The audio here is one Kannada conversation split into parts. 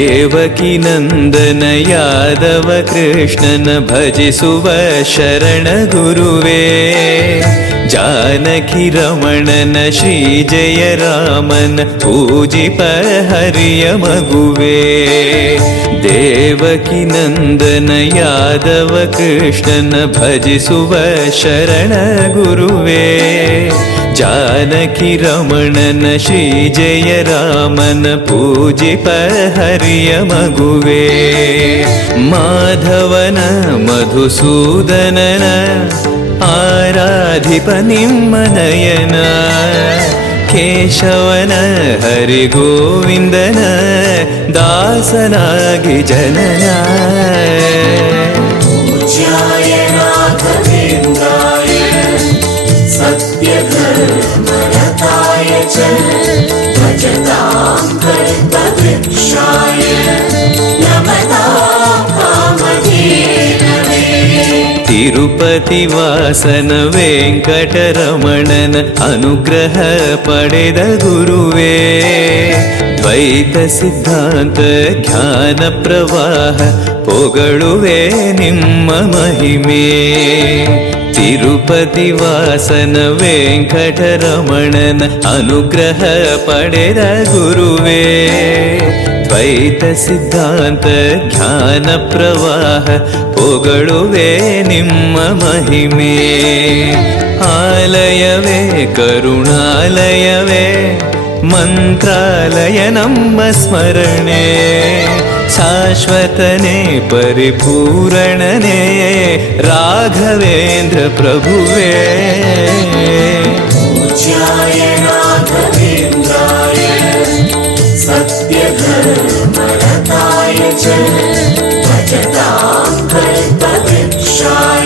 ದೇವಕಿ ನಂದನ ಯಾದವ ಕೃಷ್ಣನ ಭಜಿಸುವ ಶರಣ ಗುರುವೇ. ಜಾನಕಿ ರಮಣನ ಶ್ರೀ ಜಯ ರಾಮನ ಪೂಜಿಪ ಹರಿಯ ಮಗುವೇ. ದೇವಕಿ ನಂದನ ಯಾದವ ಕೃಷ್ಣನ ಭಜಿಸುವ ಶರಣ ಗುರುವೇ. ಜಾನಕಿ ರಮಣನ ಶ್ರೀ ಜಯ ರಾಮನ ಪೂಜಿಪ ಹರಿಯ ಮಗುವೇ. ಮಾಧವನ ಮಧುಸೂದನನ ಆರಾಧಿಪ ನಿಮ್ಮ ನಯನ. ಕೇಶವನ ಹರಿಗೋವಿಂದನ ದಾಸನಾಗಿ ಜನನ. ಪೂಜ್ಯಾಯ ರಾಘವೇಂದ್ರಾಯ ಸತ್ಯಧರ್ಮರತಾಯ ಚ ಭಜತಾಂ ಕಲ್ಪವೃಕ್ಷಾಯ ನಮತಾಂ ಕಾಮಧೇನವೇ. ತಿರುಪತಿ ವಾಸನ ವೆಂಕಟರಮಣನ ಅನುಗ್ರಹ ಪಡೆದ ಗುರುವೇ. ದ್ವೈತ ಸಿದ್ಧಾಂತ ಜ್ಞಾನ ಪ್ರವಾಹ ಪೊಗಳುವೆ ನಿಮ್ಮ ಮಹಿಮೆ. ತಿರುಪತಿ ವಾಸನ ವೆಂಕಟರಮಣನ ಅನುಗ್ರಹ ಪಡೆದ ಗುರುವೇ. ದ್ವೈತ ಸಿದ್ಧಾಂತ ಜ್ಞಾನ ಪ್ರವಾಹ ಪೊಗಳುವೆ ನಿಮ್ಮ ಮಹಿಮೆ. ಆಲಯವೇ ಕರುಣಾಲಯವೇ ಮಂತ್ರಾಲಯ ನಮ್ಮ ಸ್ಮರಣೆ. ಶಾಶ್ವತನೇ ಪರಿಪೂರಣನೇ ರಾಘವೇಂದ್ರ ಪ್ರಭುವೇ. ಪೂಜ್ಯಾಯ ರಾಘವೇಂದ್ರಾಯ ಸತ್ಯಧರ್ಮರತಾಯ ಚ ಭಜತಾಂ ಕಲ್ಪವೃಕ್ಷಾಯ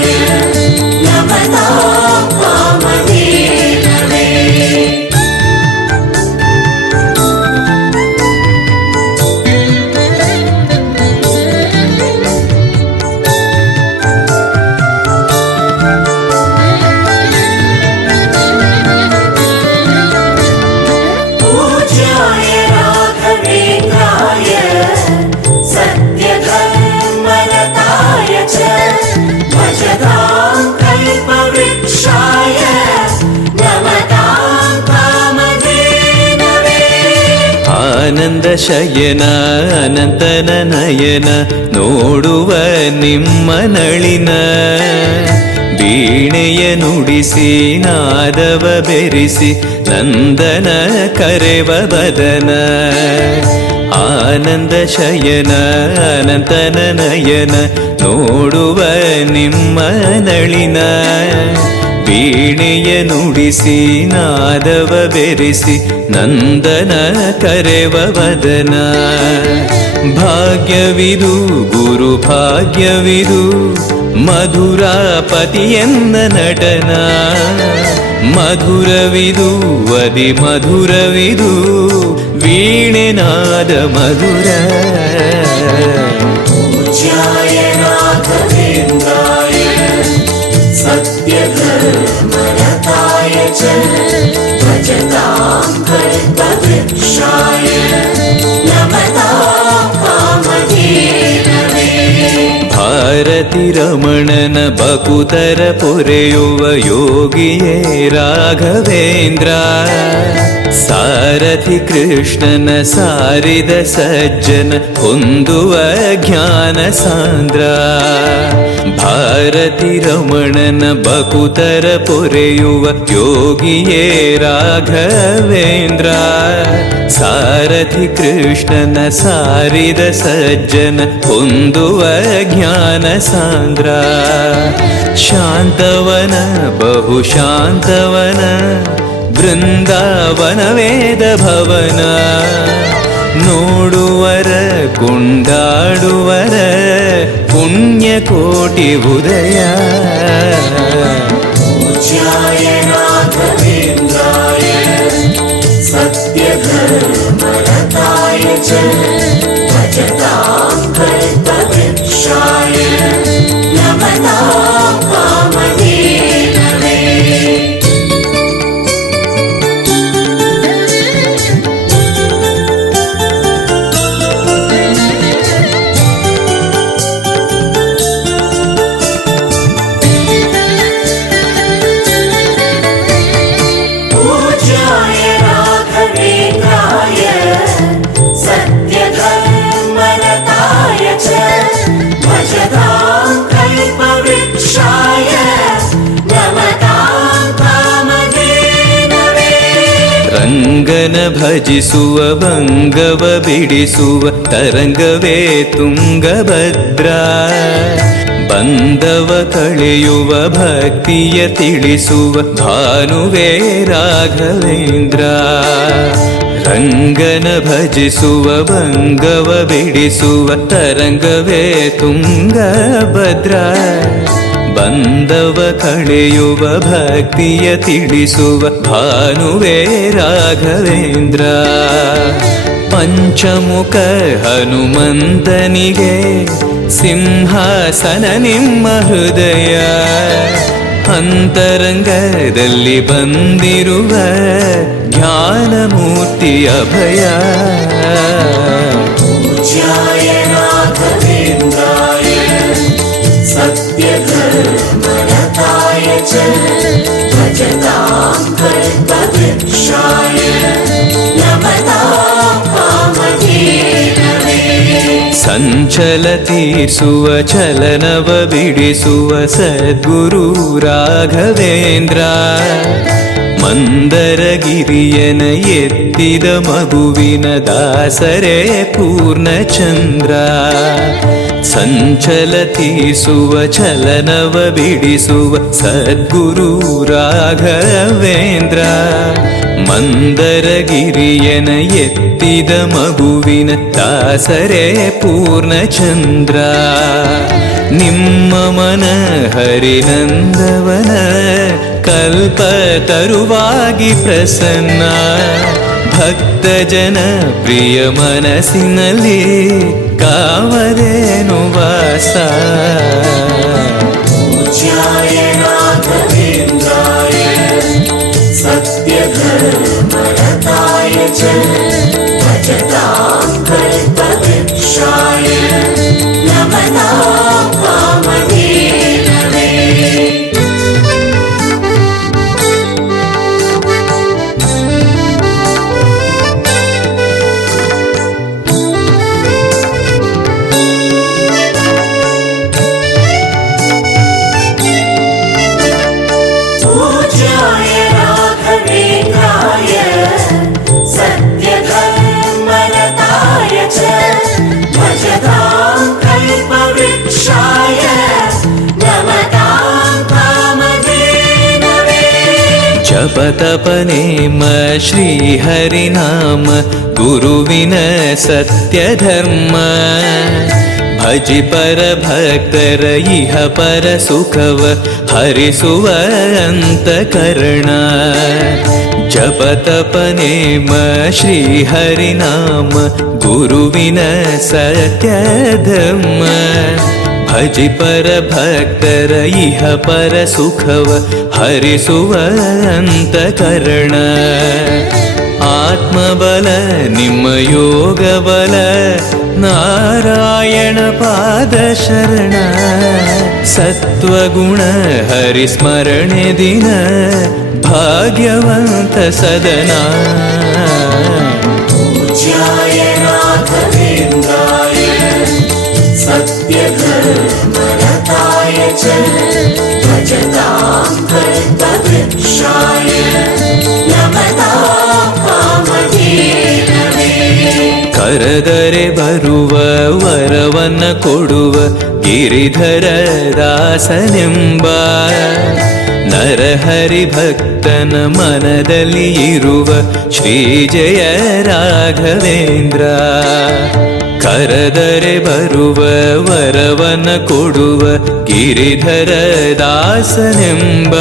ನಮತಾಂ ಕಾಮಧೇನವೇ. ಆನಂದ ಶಯನ ಅನಂತನ ನಯನ ನೋಡುವ ನಿಮ್ಮ ನಳಿನ. ವೀಣೆಯ ನುಡಿಸಿ ನಾದವ ಬೆರೆಸಿ ನಂದನ ಕರೆವ ಬದನ. ಆನಂದ ಶಯನ ಅನಂತನ ನಯನ ನೋಡುವ ನಿಮ್ಮ ನಳಿನ. ವೀಣೆಯ ನುಡಿಸಿ ನಾದವ ಬೆರೆಸಿ ನಂದನ ಕರೆವ ವದನ. ಭಾಗ್ಯವಿದು ಗುರು ಭಾಗ್ಯವಿದು ಮಧುರಾಪತಿಯನ್ನ ನಟನ. ಮಧುರವಿದು ವದಿ ಮಧುರವಿದು ವೀಣೆನಾದ ಮಧುರ. ಪೂಜ್ಯಾಯ ರಾಘವೇಂದ್ರಾಯ ಸತ್ಯಧರ್ಮರತಾಯ ಚ ಭಜತಾಂ ಕಲ್ಪವೃಕ್ಷಾಯ ನಮತಾಂ ಕಾಮಧೇನವೇ. ಭಾರತಿ ರಮಣನ ಬಕುತರ ಪೊರೆಯುವ ಯೋಗಿಯೇ ರಾಘವೇಂದ್ರ. ಸಾರಥಿ ಕೃಷ್ಣನ ಸಾರಿದ ಸಜ್ಜನ ಹೊಂದುವ ಜ್ಞಾನ ಸಾಂದ್ರ. ಭಾರತಿ ರಮಣನ ಬಕುತರ ಪೊರೆಯುವ ಯೋಗಿಯೇ ರಾಘವೇಂದ್ರ. ಸಾರಥಿ ಕೃಷ್ಣನ ಸಾರಿದ ಸಜ್ಜನ ಹೊಂದುವ ಜ್ಞಾನ ಸಾಂದ್ರ. ಶಾಂತವನ ಬಹು ಶಾಂತವನ ಬೃಂದಾವನ ವೇದ ಭವನ. ನೋಡುವರ ಕೊಂಡಾಡುವರ ಪುಣ್ಯಕೋಟಿ ಉದಯ. ಪೂಜ್ಯಾಯ ರಾಘವೇಂದ್ರಾಯ ಸತ್ಯಧರ್ಮರತಾಯ ಚ ಭಜತಾಂ ಕಲ್ಪವೃಕ್ಷಾಯ ನಮತಾಂ ಕಾಮಧೇನವೇ. ರಂಗನ ಭಜಿಸುವ ಭಂಗವ ಬಿಡಿಸುವ ತರಂಗವೇ ತುಂಗಭದ್ರಾ. ಬಂದವ ಕಳೆಯುವ ಭಕ್ತಿಯ ತಿಳಿಸುವ ಭಾನುವೇ ರಾಘವೇಂದ್ರ. ರಂಗನ ಭಜಿಸುವ ಭಂಗವ ಬಿಡಿಸುವ ತರಂಗವೇ ತುಂಗಭದ್ರಾ. ಬಂದವ ಕಳೆಯುವ ಭಕ್ತಿಯ ತಿಳಿಸುವ ಭಾನುವೇ ರಾಘವೇಂದ್ರ. ಪಂಚಮುಖ ಹನುಮಂತನಿಗೆ ಸಿಂಹಾಸನ ನಿಮ್ಮ ಹೃದಯ. ಅಂತರಂಗದಲ್ಲಿ ಬಂದಿರುವ ಜ್ಞಾನಮೂರ್ತಿ ಅಭಯ. पूज्याय राघवेन्द्राय सत्यधर्मरताय च भजतां कल्पवृक्षाय नमतां कामधेनवे. ಸಂಚಲ ತೀರಿಸುವ ಚಲನವ ಬಿಡಿಸುವ ಸದ್ಗುರು ರಾಘವೇಂದ್ರ. ಮಂದರಗಿರಿಯನ ಎತ್ತಿದ ಮಗುವಿನ ದಾಸರೇ ಪೂರ್ಣಚಂದ್ರ. ಸಂಚಲ ತೀರಿಸುವ ಚಲನವ ಬಿಡಿಸುವ ಸದ್ಗುರು ರಾಘವೇಂದ್ರ. ಮಂದರಗಿರಿಯನ ಎತ್ತಿದ ಮಗುವಿನ ದಾಸರೇ ಪೂರ್ಣಚಂದ್ರ. ನಿಮ್ಮ ಮನ ಹರಿನಂದವನ ಕಲ್ಪ ತರುವಾಗಿ ಪ್ರಸನ್ನ. ಭಕ್ತ ಜನ ಪ್ರಿಯ ಮನಸ್ಸಿನಲ್ಲಿ ಕಾವದೇನು ವಾಸ. पूज्याय राघवेन्द्राय सत्यधर्मरताय च भजतां कल्पवृक्षाय नमतां कामधेनवे. पूज्याय राघवेन्द्राय सत्यधर्मरताय च भजतां कल्पवृक्षाय नमतां कामधेनवे. ಜಪತಪನೇಮ ಶ್ರೀಹರಿನಾಮ ಗುರುವಿನ ಸತ್ಯಧರ್ಮ. ಭಜಿ ಪರ ಭಕ್ತರ ಇಹ ಪರ ಸುಖವ ಹರಿಸುವ ಅಂತಕರಣ. ಜಪತಪನೇಮ ಶ್ರೀಹರಿನಾಮ ಗುರುವಿನ ಸತ್ಯಧರ್ಮ. ಭಜಿ ಪರ ಭಕ್ತರ ಇಹ ಪರ ಸುಖವ ಹರಿಸುವ ಅಂತಕರಣ. ಆತ್ಮಬಲ ನಿಮ್ಮ ಯೋಗಬಲ ನಾರಾಯಣ ಪಾದ ಶರಣ. ಸತ್ವಗುಣ ಹರಿಸ್ಮರಣೆ ದಿನ ಭಾಗ್ಯವಂತ ಸದನ. पूज्याय राघवेन्द्राय सत्यधर्मरताय च भजतां कल्पवृक्षाय नमतां कामधेनवे. ಕರೆದರೆ ಬರುವ ವರವನ್ನ ಕೊಡುವ ಗಿರಿಧರ ದಾಸನೆಂಬ. ನರಹರಿ ಭಕ್ತನ ಮನದಲ್ಲಿ ಇರುವ ಶ್ರೀ ಜಯ ರಾಘವೇಂದ್ರ. ಕರೆದರೆ ಬರುವ ವರವನ್ನ ಕೊಡುವ ಗಿರಿಧರ ದಾಸನೆಂಬ.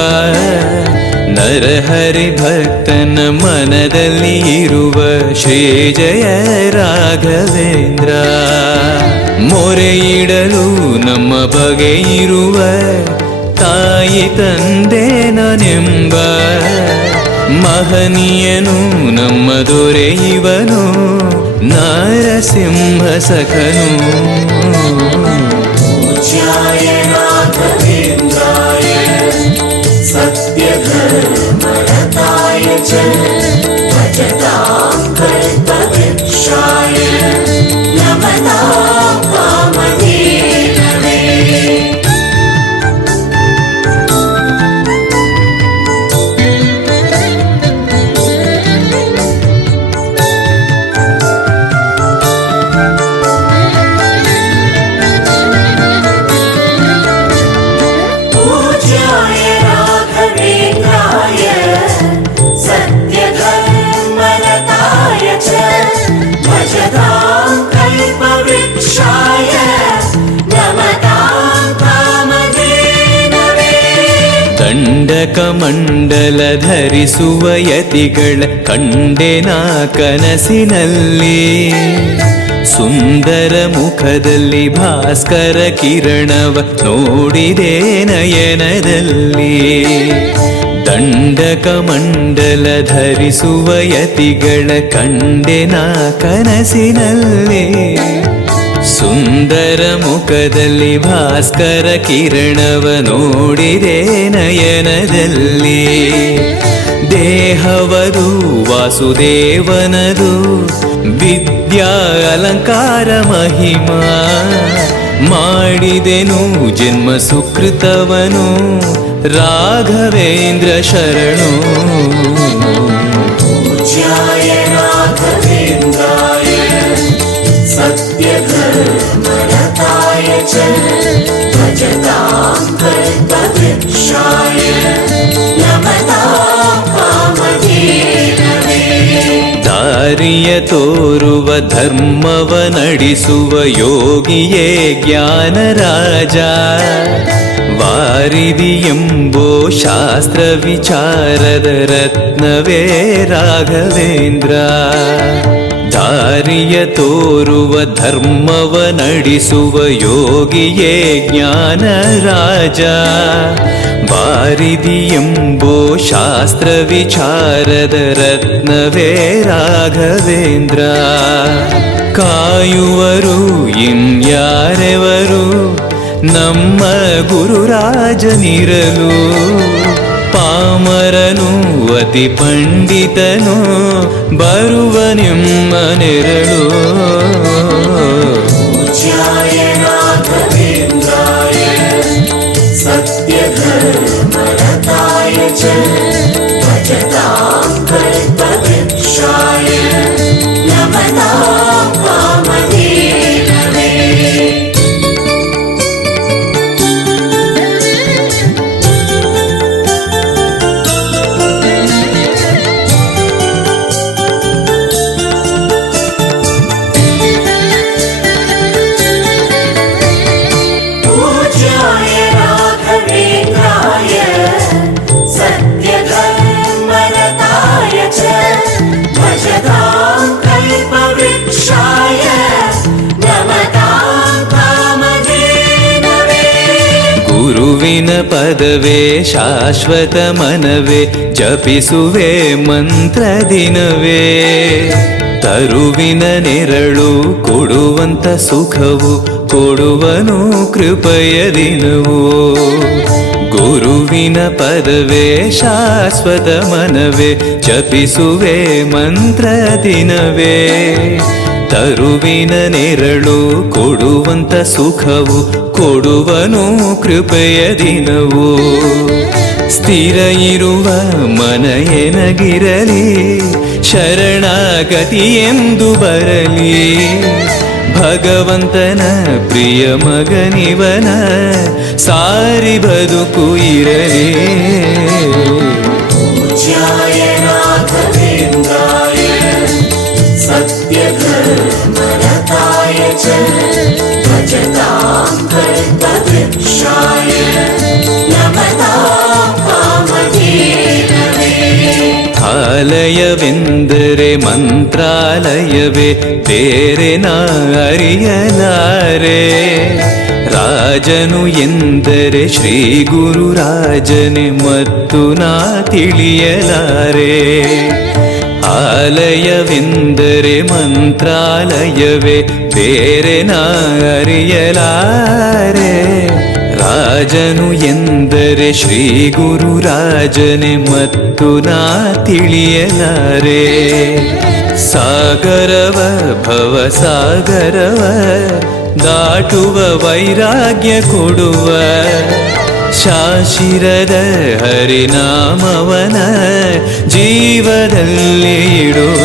ನರಹರಿ ಭಕ್ತನ ಮನದಲ್ಲಿ ಇರುವ ಶ್ರೀ ಜಯ ರಾಘವೇಂದ್ರ. ಮೊರೆಯಿಡಲು ನಮ್ಮ ಬಗೆ ಇರುವ ತಾಯಿ ತಂದೆ ನಾನೆಂಬ. ಮಹನೀಯನು ನಮ್ಮ ದೊರೆ ಇವನು ನರಸಿಂಹ ಸಖನು. पूज्याय राघवेन्द्राय सत्यधर्मरताय च भजतां कल्पवृक्षाय नमतां कामधेनवे. ಕಮಂಡಲ ಧರಿಸುವ ಯತಿಗಳ ಕಂಡೆನ ಕನಸಿನಲ್ಲಿ. ಸುಂದರ ಮುಖದಲ್ಲಿ ಭಾಸ್ಕರ ಕಿರಣವ ನೋಡಿದೆ ನಯನದಲ್ಲಿ. ದಂಡಕ ಮಂಡಲ ಧರಿಸುವ ಯತಿಗಳ ಕಂಡೆನ ಕನಸಿನಲ್ಲಿ. ಸುಂದರ ಮುಖದಲ್ಲಿ ಭಾಸ್ಕರ ಕಿರಣವ ನೋಡಿದೆ ನಯನದಲ್ಲಿ. ದೇಹವದು ವಾಸುದೇವನದು ವಿದ್ಯಾ ಅಲಂಕಾರ ಮಹಿಮಾ. ಮಾಡಿದೆನು ಜನ್ಮ ಸುಕೃತವನು ರಾಘವೇಂದ್ರ ಶರಣು. पूज्याय राघवेन्द्राय सत्यधर्मरताय च भजतां कल्पवृक्षाय नमतां कामधेनवे. ದಾರಿಯ ತೋರುವ ಧರ್ಮವ ನಡೆಸುವ ಯೋಗಿಯೇ ಜ್ಞಾನರಾಜ. ವಾರಿದಿ ಎಂಬೋ ಶಾಸ್ತ್ರ ವಿಚಾರದ ರತ್ನವೇ ರಾಘವೇಂದ್ರ. ದಾರಿಯ ತೋರುವ ಧರ್ಮವ ನಡೆಸುವ ಯೋಗಿಯೇ ಜ್ಞಾನರಾಜ. ವಾರಿದಿ ಎಂಬೋ ಶಾಸ್ತ್ರ ವಿಚಾರದ ರತ್ನವೇ ರಾಘವೇಂದ್ರ. ಕಾಯುವರು ಇನ್ಯಾರೆವರು ನಮ್ಮ ಗುರುರಾಜನಿರಲು. ಪಾಮರನು ಅತಿ ಪಂಡಿತನು ಬರುವ ನಿಮ್ಮ ನೆರಳು. पूज्याय राघवेन्द्राय सत्यधर्मरताय च भजतां कल्पवृक्षाय नमतां कामधेनवे. पूज्याय राघवेन्द्राय सत्यधर्मरताय च भजतां कल्पवृक्षाय नमतां कामधेनवे. ಗುರುವಿನ ಪದವೇ ಶಾಶ್ವತ ಮನವೇ ಜಪಿಸುವೆ ಮಂತ್ರ ದಿನವೇ. ತರುವಿನ ನೆರಳು ಕೊಡುವಂತ ಸುಖವು ಕೊಡುವನು ಕೃಪೆಯ ದಿನವು. ಗುರುವಿನ ಪದವೇ ಶಾಶ್ವತ ಮನವೇ ಜಪಿಸುವೆ ಮಂತ್ರ ದಿನವೇ. ತರುವಿನ ನೆರಳು ಕೊಡುವಂತ ಸುಖವು ಕೊಡುವನು ಕೃಪೆಯ ದಿನವು. ಸ್ಥಿರ ಇರುವ ಮನ ಎನಗಿರಲಿ ಶರಣಾಗತಿ ಎಂದು ಬರಲಿ. ಭಗವಂತನ ಪ್ರಿಯ ಮಗನಿವನ ಸಾರಿ ಬದುಕು ಇರಲಿ. पूज्याय राघवेन्द्राय सत्यधर्मरताय च भजतां कल्पवृक्षाय नमतां कामधेनवे. ಆಲಯವೆಂದರೆ ಮಂತ್ರಾಲಯವೇ ಬೇರೆ ನಾ ಅರಿಯಲಾರೆ. ರಾಜನು ಎಂದರೆ ಶ್ರೀ ಗುರುರಾಜನೇ ಮತ್ತು ನಾ ತಿಳಿಯಲಾರೆ. ಆಲಯವೆಂದರೆ ಮಂತ್ರಾಲಯವೇ ಬೇರೆ ನಾ ಅರಿಯಲಾರೆ. ರಾಜನು ಎಂದರೆ ಶ್ರೀ ಗುರುರಾಜನೇ ಮತ್ತು ನಾ ತಿಳಿಯಲಾರೆ. ಸಾಗರವ ಭವ ಸಾಗರವ ದಾಟುವ ವೈರಾಗ್ಯ ಕೊಡುವ ಶಾಶಿರದ ಹರಿನಾಮವನ ಜೀವದಲ್ಲಿ ಇಡುವ.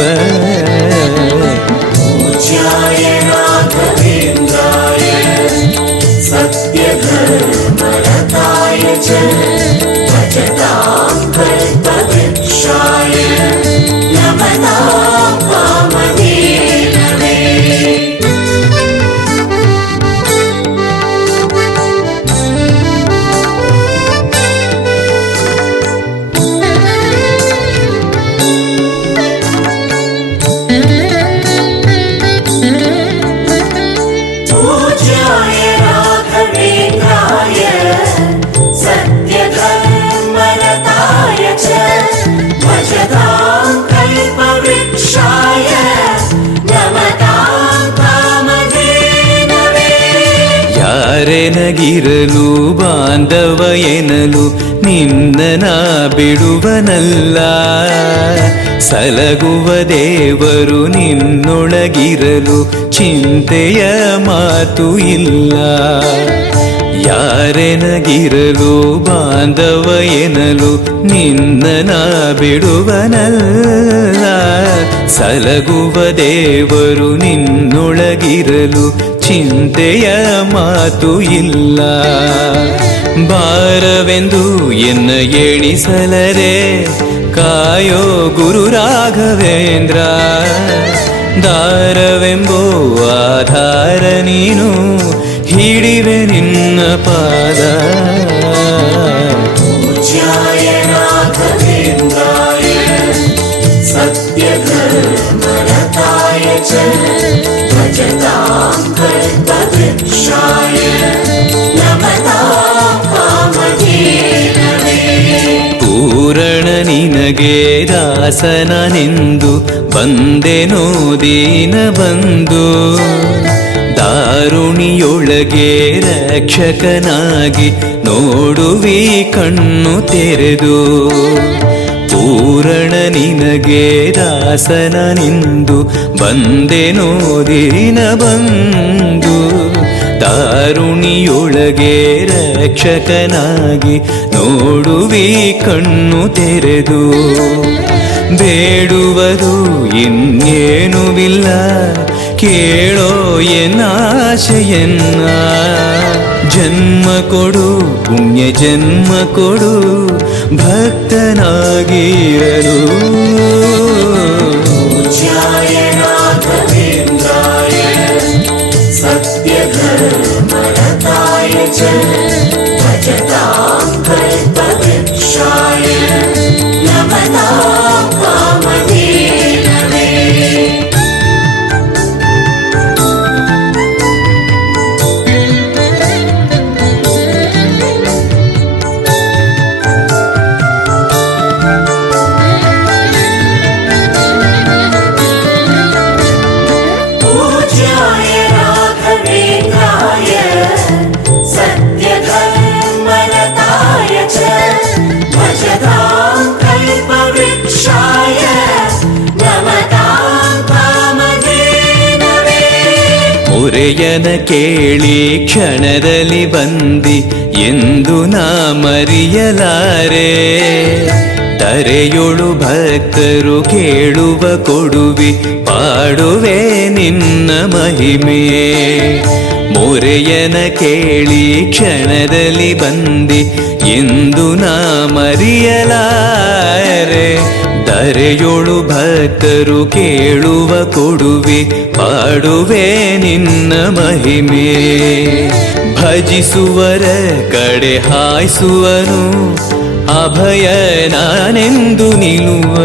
पूज्याय राघवेन्द्राय सत्यधर्मरताय च भजतां कल्पवृक्षाय नमतां कामधेनवे. ಯಾರೆನಗಿರಲು ಬಾಂಧವ ಎನಲು ನಿನ್ನ ಬಿಡುವನಲ್ಲ. ಸಲಗುವ ದೇವರು ನಿನ್ನೊಳಗಿರಲು ಚಿಂತೆಯ ಮಾತು ಇಲ್ಲ. ಯಾರೆನಗಿರಲು ಬಾಂಧವ ಎನಲು ನಿನ್ನ ಬಿಡುವನಲ್ಲ. ಸಲಗುವ ದೇವರು ನಿನ್ನೊಳಗಿರಲು ಚಿಂತೆಯ ಮಾತು ಇಲ್ಲ. ಭಾರವೆಂದು ಎನ್ನ ಎಣಿಸಲರೆ ಕಾಯೋ ಗುರು ರಾಘವೇಂದ್ರ. ದಾರವೆಂಬೋ ಆಧಾರ ನೀನು ಹಿಡಿವೆ ನಿನ್ನ ಪಾದ. पूज्याय राघवेन्द्राय सत्यधर्मरताय च भजतां कल्पवृक्षाय नमतां कामधेनवे. ಪೂರಣ ನಿನಗೆ ದಾಸನನೆಂದು ಬಂದೆನೋ ದೀನ ಬಂದು. ದಾರುಣಿಯೊಳಗೆ ರಕ್ಷಕನಾಗಿ ನೋಡುವಿ ಕಣ್ಣು ತೆರೆದು. ಪೂರಣ ನಿನಗೆ ದಾಸನನೆಂದು ಬಂದೆನೋ ದೀನ ಬಂದು. ದಾರುಣಿಯೊಳಗೆ ರಕ್ಷಕನಾಗಿ ನೋಡುವಿ ಕಣ್ಣು ತೆರೆದು. ಬೇಡುವುದು ಇನ್ನೇನುವಿಲ್ಲ ಕೇಳೋ ಎನ್ನಾಶೆಯನ್ನ. ಜನ್ಮ ಕೊಡು ಪುಣ್ಯ ಜನ್ಮ ಕೊಡು ಭಕ್ತನಾಗಿರಲು. पूज्याय राघवेन्द्राय सत्यधर्मरताय च भजतां कल्पवृक्षाय नमतां कामधेनवे. पूज्याय राघवेन्द्राय सत्यधर्मरताय च भजतां कल्पवृक्षाय नमतां कामधेनवे. ಮೊರೆಯನ ಕೇಳಿ ಕ್ಷಣದಲ್ಲಿ ಬಂದಿ ಎಂದು ನಾ ಮರೆಯಲಾರೆ. ತರೆಯೊಳು ಭಕ್ತರು ಕೇಳುವ ಕೊಡುವಿ ಪಾಡುವೆ ನಿನ್ನ ಮಹಿಮೆ. ಮೊರೆಯನ ಕೇಳಿ ಕ್ಷಣದಲ್ಲಿ ಬಂದಿ ಎಂದು ನಾ ಮರೆಯಲಾರೆ. ತರೆಯೊಳು ಭಕ್ತರು ಕೇಳುವ ಕೊಡುವಿ ಪಾಡುವೆ ನಿನ್ನ ಮಹಿಮೆ. ಭಜಿಸುವರ ಕಡೆ ಹಾಯಿಸುವನು ಅಭಯ ನಾನೆಂದು ನಿಲ್ಲುವ.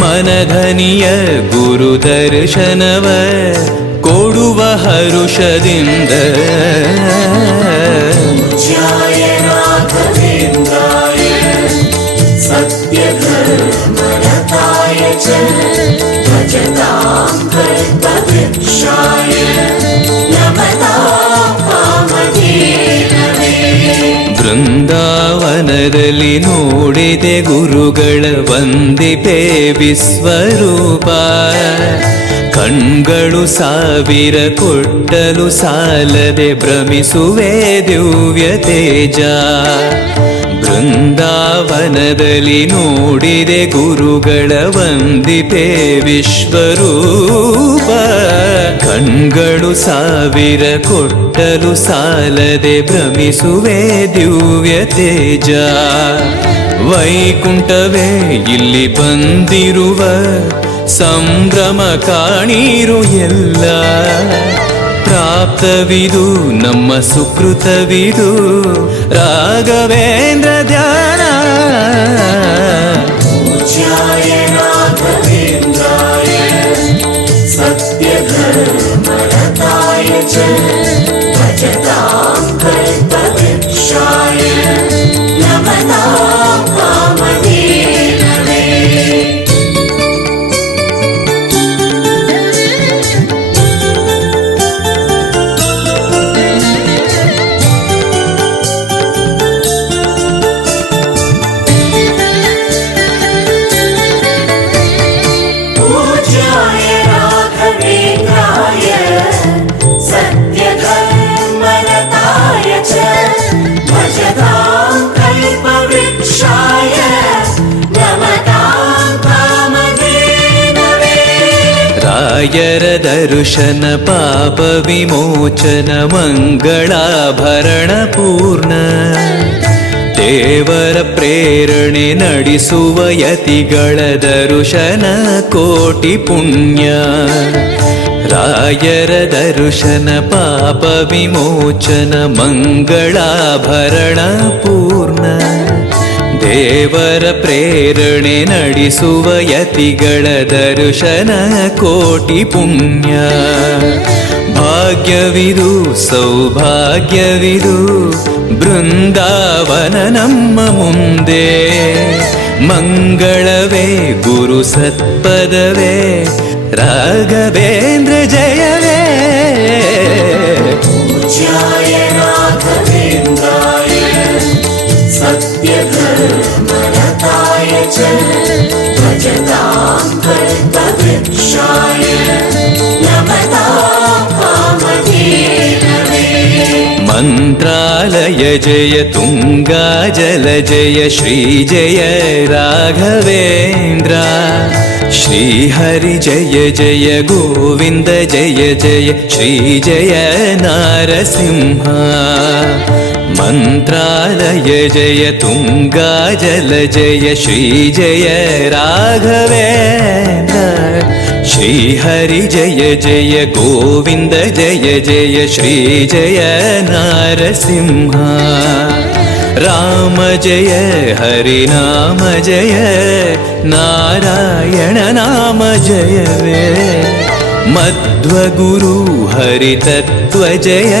ಮನಧನಿಯ ಗುರು ದರ್ಶನವ ಕೊಡುವ ಹರುಷದಿಂದ. पूज्याय राघवेन्द्राय सत्यधर्मरताय च भजतां कल्पवृक्षाय नमतां कामधेनवे. ಬೃಂದಾವನದಲ್ಲಿ ನೋಡಿದೆ ಗುರುಗಳ ವಂದಿಪೆ ವಿಶ್ವರೂಪ. ಕಣ್ಗಳು ಸಾವಿರ ಕೊಟ್ಟಲು ಸಾಲದೆ ಭ್ರಮಿಸುವೆ ದಿವ್ಯ ತೇಜ. ಬೃಂದಾವನದಲ್ಲಿ ನೋಡಿದೆ ಗುರುಗಳ ವಂದಿಪೆ ವಿಶ್ವರೂಪ. ಕಣ್ಗಳು ಸಾವಿರ ಕೊಟ್ಟಲು ಸಾಲದೆ ಭ್ರಮಿಸುವೆ ದಿವ್ಯ ತೇಜ. ವೈಕುಂಠವೇ ಇಲ್ಲಿ ಬಂದಿರುವ ಸಂಭ್ರಮ ಕಾಣೀರು ಎಲ್ಲ. ಪ್ರಾಪ್ತವಿದು ನಮ್ಮ ಸುಕೃತವಿದು ರಾಘವೇಂದ್ರ ಧ್ಯಾನ. पूज्याय राघवेन्द्राय सत्यधर्मरताय च भजतां कल्पवृक्षाय नमतां कामधेनवे. ರಾಯರ ದರ್ಶನ ಪಾಪ ವಿಮೋಚನ ಮಂಗಳಾಭರಣ ಪೂರ್ಣ ದೇವರ ಪ್ರೇರಣೆ ನಡೆಸುವ ಯತಿಗಳ ದರ್ಶನ ಕೋಟಿ ಪುಣ್ಯ ರಾಯರ ದರ್ಶನ ಪಾಪ ವಿಮೋಚನ ಮಂಗಳಾಭರಣ ಪೂರ್ಣ ದೇವರ ಪ್ರೇರಣೆ ನಡೆಸುವ ಯತಿಗಳ ದರ್ಶನ ಕೋಟಿ ಪುಣ್ಯ ಭಾಗ್ಯವಿದು ಸೌಭಾಗ್ಯವಿದು ಬೃಂದಾವನ ನಮ್ಮ ಮುಂದೆ ಮಂಗಳವೇ ಗುರು ಸತ್ಪದವೇ ರಾಘವೇಂದ್ರ ಜಯವೇ पूज्याय राघवेन्द्राय सत्यधर्मरताय च भजतां कल्पवृक्षाय नमतां कामधेनवे ಮಂತ್ರಾಲಯ ಜಯ ತುಂಗಾ ಜಲ ಜಯ ಶ್ರೀ ಜಯ ರಾಘವೇಂದ್ರ ಶ್ರೀ ಹರಿ ಜಯ ಜಯ ಗೋವಿಂದ ಜಯ ಜಯ ಶ್ರೀ ಜಯ ನಾರಸಿಂಹ ಮಂತ್ರಾಲಯ ಜಯ ತುಂಗಾ ಜಲ ಜಯ ಶ್ರೀ ಜಯ ರಾಘವೇಂದ್ರ ಶ್ರೀ ಹರಿ ಜಯ ಜಯ ಗೋವಿಂದ ಜಯ ಜಯ ಶ್ರೀ ಜಯ ನಾರಸಿಂಹ ರಾಮ ಜಯ ಹರಿ ನಾಮ ಜಯ ನಾರಾಯಣ ನಾಮ ಜಯವೇ ಮಧ್ವ ಗುರು ಹರಿ ತತ್ವ ಜಯ